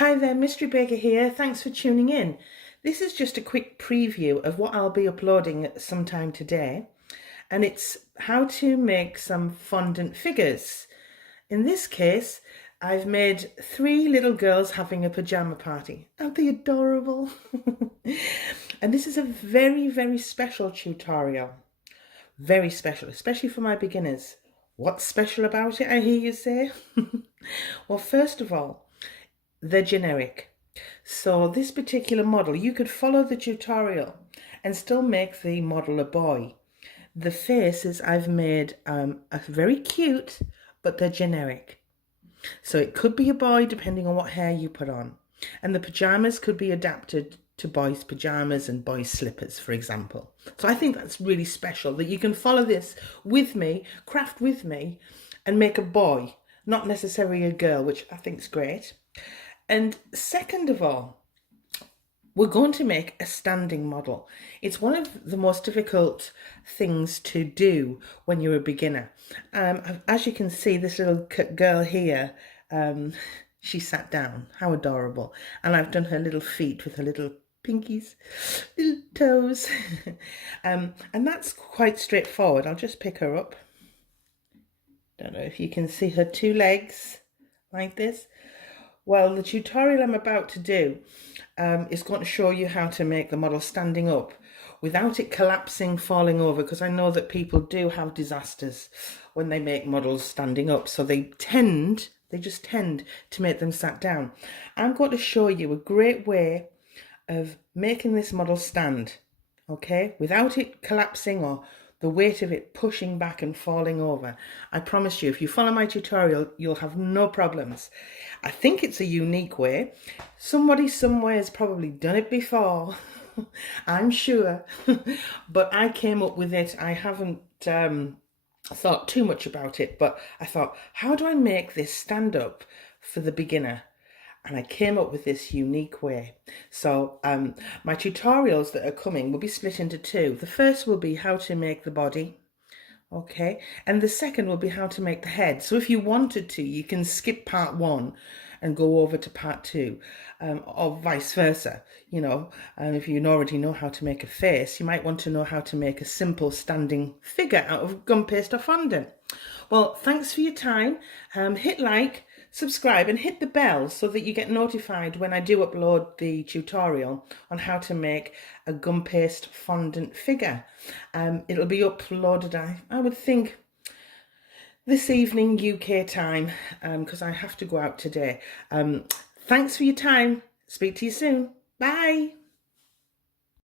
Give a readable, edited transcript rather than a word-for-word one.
Hi there, Mystery Baker here. Thanks for tuning in. This is just a quick preview of what I'll be uploading sometime today, and it's how to make some fondant figures. In this case, I've made 3 little girls having a pajama party. Aren't they adorable? And this is a very, very special tutorial. Very special, especially for my beginners. What's special about it, I hear you say? Well, first of all, they're generic. So this particular model, you could follow the tutorial and still make the model a boy. The faces I've made are very cute, but they're generic. So it could be a boy depending on what hair you put on. And the pajamas could be adapted to boys' pajamas and boys' slippers, for example. So I think that's really special that you can follow this with me, craft with me, and make a boy, not necessarily a girl, which I think is great. And second of all, we're going to make a standing model. It's one of the most difficult things to do when you're a beginner. As you can see, this little girl here, she sat down. How adorable. And I've done her little feet with her little pinkies, little toes. And that's quite straightforward. I'll just pick her up. Don't know if you can see her 2 legs like this. Well, the tutorial I'm about to do is going to show you how to make the model standing up without it collapsing, falling over, because I know that people do have disasters when they make models standing up. So they just tend to make them sat down. I'm going to show you a great way of making this model stand, okay, without it collapsing or the weight of it pushing back and falling over. I promise you, if you follow my tutorial, you'll have no problems. I think it's a unique way. Somebody somewhere has probably done it before, I'm sure, but I came up with it. I haven't thought too much about it, but I thought, how do I make this stand up for the beginner? And I came up with this unique way. So my tutorials that are coming will be split into 2. The first will be how to make the body, okay, and the second will be how to make the head. So if you wanted to, you can skip part 1 and go over to part 2, or vice versa. You know, if you already know how to make a face, you might want to know how to make a simple standing figure out of gum paste or fondant. Well, thanks for your time. Hit like, subscribe and hit the bell so that you get notified when I do upload the tutorial on how to make a gum paste fondant figure. It'll be uploaded, I would think, this evening UK time, because I have to go out today. Thanks for your time. Speak to you soon. Bye.